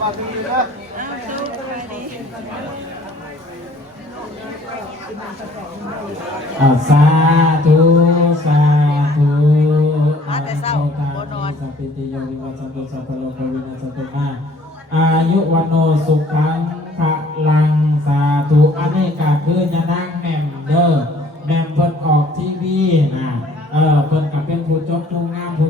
บายดีนะสาธุสาธุมาแต่เช้าบ่นอนสัพพิติโยวิวัสสันตุสัพพโลกวินัสสตุมาอายุวันโนสุขังพลังสาธุอันนี้ก็คือยานางแมมเด้อแมมเพิ่นออกทีวีนะเออเพิ่นก็เป็นผู้จบผู้งามผู้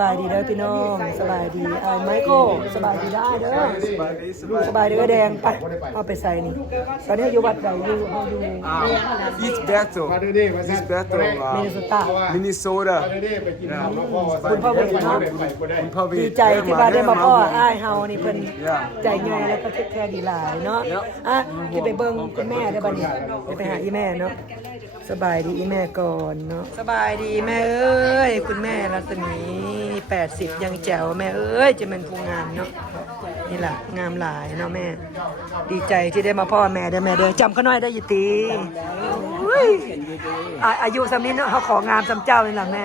บายดีเด้อพี่น้องสบายดีอ่าไมเคิลสบายดีได้เด้อสบายดีก็แดงไปเอาไปใส่นี่ตอนนี้อยู่วัดใดอยู่เอาอยู่ Uh, East Battle. มาดูดิมา East Battle. มิน Uh, นิโซตา Minnesota. มาดูดิไปกินข้าวมาพ่อคุณพ่อเป็นเนาะ Probably ดีใจที่ว่าได้มาพ่ออ้ายเฮานี่เพิ่น Yeah. ใจง่ายแล้วก็เทคแคร์ดีหลายเนาะอะที่ไปเบิ่งคุณแม่ได้บัดนี้เดี๋ยวไปหาอีแม่เนาะ สบายดีแม่ก่อนเนาะสบายดีแม่เอ้ย คุณแม่รัศมี80ยังแจ๋วแม่เอ้ยจะเป็นผู้งามเนาะนี่แหละงามหลายเนาะแม่ ดีใจที่ได้มาพ่อแม่ได้แม่เด้อจำเขาน่อยได้ยู่ตีอุ้ยอะอายุสำนี้เนาะเขาของามสำเจ้านี่ล่ะแม่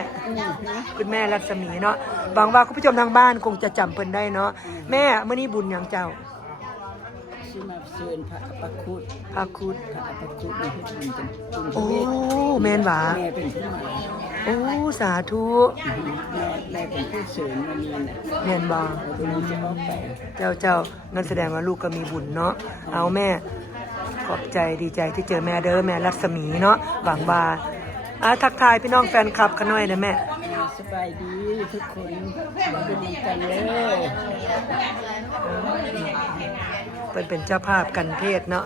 คุณแม่รัศมีเนาะหวังว่าคุณผู้ชมทางบ้านคงจะจำเพิ่นได้เนาะแม่เมื่อนี้บุญยังเจ้า ชื่อมาเชิญพระอปคุตพระคุณพระอปคุตในพุทธบุญกันคุณโอ้เวทแม่นหวา แม่เป็นผู้มาโอ้สาธุแม่แม่เป็นผู้เชิญวันนี้น่ะแม่นบ่วันนี้จะออกไปเจ้าเจ้านั่นแสดงว่าลูกก็มีบุญเนาะเอาแม่ ขอบใจดีใจที่เจอแม่เด้อแม่รัศมีเนาะหวังว่าอะทักทายพี่น้องแฟนคลับกันหน่อยนะแม่สบายดีทุกคนมาดูกันเลย เพิ่นเป็นเจ้าภาพกันเทศเนาะ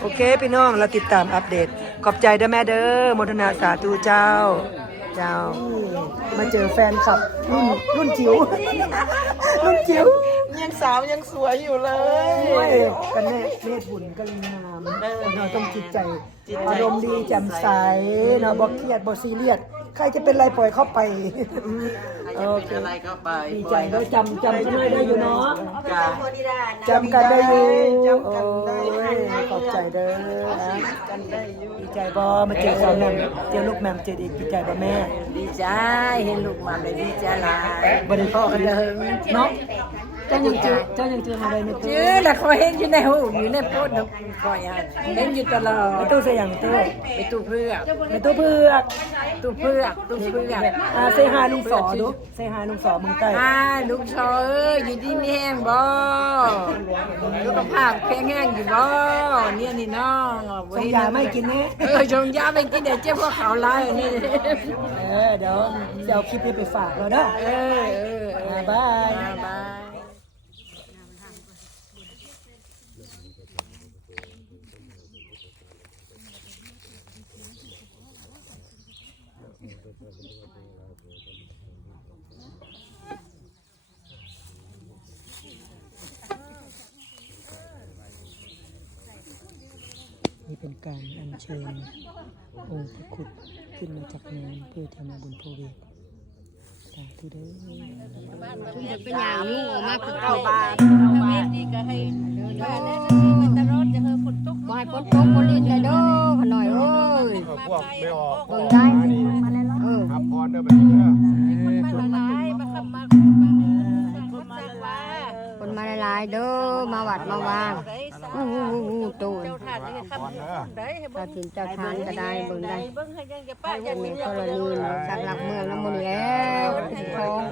โอเคพี่น้องเราติดตามอัปเดต ขอบใจเด้อแม่เด้อโมทนาสาธุเจ้า เจ้า มาเจอแฟนคลับ รุ่นรุ่นจิ๋วรุ่นจิ๋วยังสาวยังสวยอยู่เลโอ้ยกันแน่เมธบุญกันงามเราต้องจิตใจอารมณ์ดีแจ่มใสเนาะบ่เครียดบ่ซีเรียสใครจะเป็นไรปล่อยเข้าไป โอเคอะไรก็ไปดีใจเราจำจำกันได้ได้อยู่เนาะจ้าจำกันได้อยู่โอ้ยขอบใจเด้อนะดีใจบ่มาเจอสาวแหม่มเจอลูกแหม่มเจออีกดีใจบ่แม่ ดีใจเห็นลูกมาเลยดีใจหลายบ่ได้พ่อกันเด้อเนาะ เจ้ายังเจอเจ้ายังเจอมาได้ในตู้ชื่อละคอยเห็นอยู่ในหูอยู่ในโพดนกคอยอะเห็นอยู่ตลอในดตู้ใส่หยังตู้ไปตู้เพื่อกในตู้เผือกตู้เพื่อกตู้เพื่อกอ่าเซฮาลุงสอดูเซฮาลุงสอเมืองใต้อ่าลูกชอเอ้ยอยู่ที่มีแห้งบ่สุขภาพแข็งแรงอยู่บ่เนี่ยนี่น้องส่งยาไม่กินแน่เออชงยาไม่กินเดี๋ยวเจ็บหัวเข่าลายนี่เออเดี๋ยวเดี๋ยวเอาคลิปนี้ไปฝากเราเด้อเออเอออ่าบาย บาย นี่เป็นการอัญเชิญองค์พระคุดขึ้นมาจากน้ำเพื่อทำบุญโพเวท สาธุเด้อเป็นอย่างนู้ออกมาคือเข้าบ้านบ้านนี่ก็ให้บ่ให้ พรเด้อเจ้าถิ่นเจ้าทานก็ได้เบิ่งได้เป็นแม่ธรณีสักหลักเมืองน้ำมันแล้วคุ้มครอง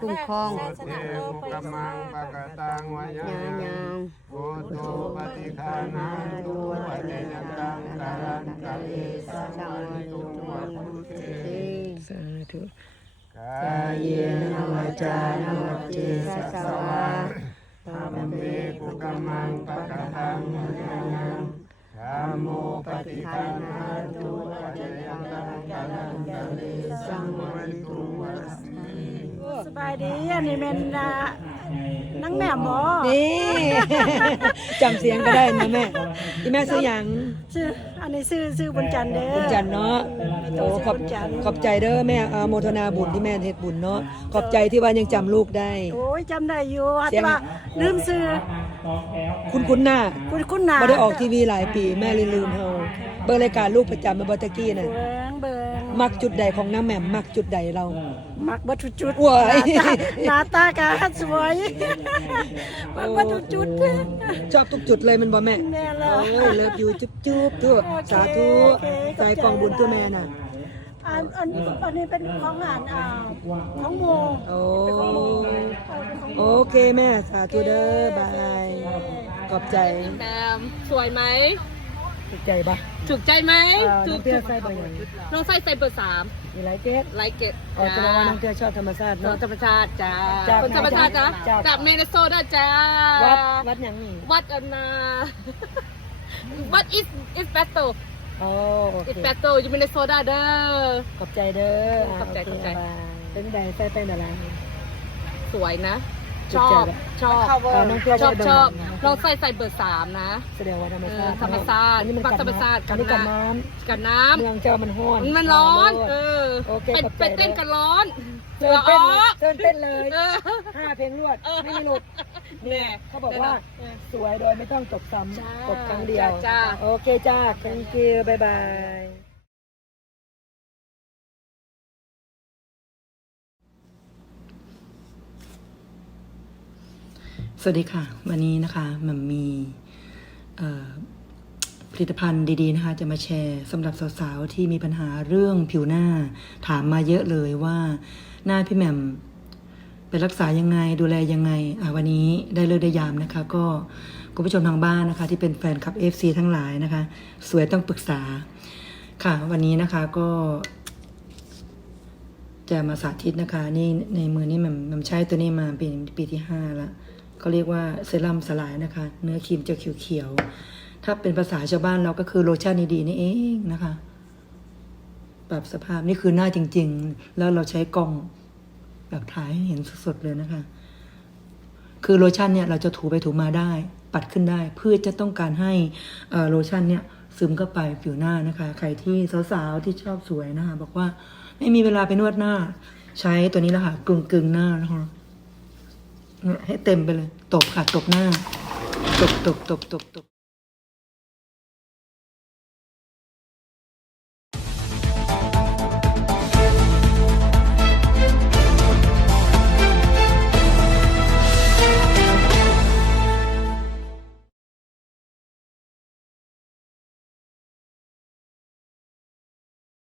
คุ้มครองเทมุกมังปะกะตังวายายายัยางโกโตปฏิคานาตุปะเจยตังกาลันกะเลสังวริตุวัตุเตสาธุกายเยนวาจานวเจสัสสวาธรรมเมกุกมังปะกะตังวายายังธรรมโม ปฏิคานาตุปะเจยตังกาลันกะเลสังวริตุวัตุเตสบายดีอันนี้เป็นอ่านังแม่หมอนี่จำเสียงก็ได้นะแม่อีแม่ซื้อหยังชื่ออันนี้ชื่อชื่อบุญจันทร์เด้อบุญจันทร์เนาะโอ้ขอบขอบใจเด้อแม่อาโมทนาบุญที่แม่เฮ็ดบุญเนาะขอบใจที่ว่ายังจำลูกได้โอ้ยจำได้อยู่เสียงแต่ว่าลืมชื่อ คุณคุณหน้าคุณคุณนาบ่ได้ออกทีวีหลายปีแม่เลยลืมเฮาเบิ่งรายการลูกประจำมาบ่ตะกี้น่ะเบิ่งเบิ่งมักจุดใดของน้าแหม่มมักจุดใดเรา มักเบัทุกจุดว้ายหน้าตาหน้าตากาสวยมักเบัทุกจุด ชอบทุกจุดเลยมันบ่แม่แม่แล้โอ้วยเลิฟยูจุ๊บจุ๊บทั่วสาธุโอเคใจกองบุญตัวแม่น่ะ อันอันอันนี้เป็นของอ่านอ่าของโมโอ้เป็นของโมโอเคแม่สาธุเด้อบายขอบใจแบมสวยไหมถูกใจปะถูกใจไหมอ่าถูน้องกเตี้ยใส่บ่อย่างน้องไส้ใส่เบอร์สามมีหลายเกสไลค์เกตอ๋อแสดงว่าน้องเตี้ยชอบธรรมชาติน้อเนาะงธรรมชาติจ้าจากคนธรรมชาติจ้าจาก จากเมเนโซดาจ้า วัดวัดหยังนี่วัดอันนาวัดอิสอิสเป โตโอ้โออิสเคเปโตอยู่เมเนโซดาเด้อ ขอบใจเด้อขอบใจาขอบใจโายเป็นใดใส่เป็นอะไร สวยนะถูชกอใจบแล้วชอบอ่าน้องเตี้ยชอบได้ชอบเงนะน้องไส้ใส่เบอร์สามนะ แสดงว่าธรรมชาติเออธรรมชาติอันนี้มันปักกัดธรรมชาติอันนี้กักัดดน้น้กันำน้ำเมืองเจ้ามันห้อนมันร้อนโเออโอเคไปขอบใจ ไปเต้นกันร้อนเชิญเต้นอ๋อเชิญเต้นเลยเออ ห้าเพลงรวด ไม่มีหลุดเนี่ยเขาบอกว่าสวยโดยไม่ต้องจบซ้จ้าำจบครั้งเดียวจ้าโอเคจ้า thank you บายบายสวัสดีค่ะ วันนี้นะคะมันมีเอ่อผลิตภัณฑ์ดีๆนะคะ จะมาแชร์สำหรับสาวๆ ที่มีปัญหาเรื่องผิวหน้า ถามมาเยอะเลยว่าหน้าพี่แหม่ม ไปรักษายังไงดูแลยังไงอะวันนี้ได้เลิกได้ยามนะคะ ก็คุณผู้ชมทางบ้านนะคะ ที่เป็นแฟนคลับ FC ทั้งหลายนะคะ สวยต้องปรึกษาค่ะ วันนี้นะคะก็ จะมาสาธิตนะคะ นี่ในมือนี่มันมันใช้ตัวนี้มาป็นปีที่ห้าละเขาเรียกว่าเซรั่มสลายนะคะ เนื้อครีมจะเขียวๆถ้าเป็นภาษาชาวบ้านเราก็คือโลชั่นดีๆนี่เองนะคะ ปรับสภาพนี่คือหน้าจริง ๆ แล้วเราใช้กล้อง แบบถ่ายให้เห็นสดๆเลยนะคะ คือโลชั่นเนี่ยเราจะถูไปถูมาได้ ปัดขึ้นได้ เพื่อจะต้องการให้โลชั่นเนี่ยซึมเข้าไปผิวหน้านะคะ ใครที่สาวๆที่ชอบสวยนะคะบอกว่าไม่มีเวลาไปนวดหน้า ใช้ตัวนี้แล้วค่ะกึ่งกึ่งๆหน้านะคะให้เต็มไปเลย ตบค่ะ ตบหน้า ตบตบตบตบตบ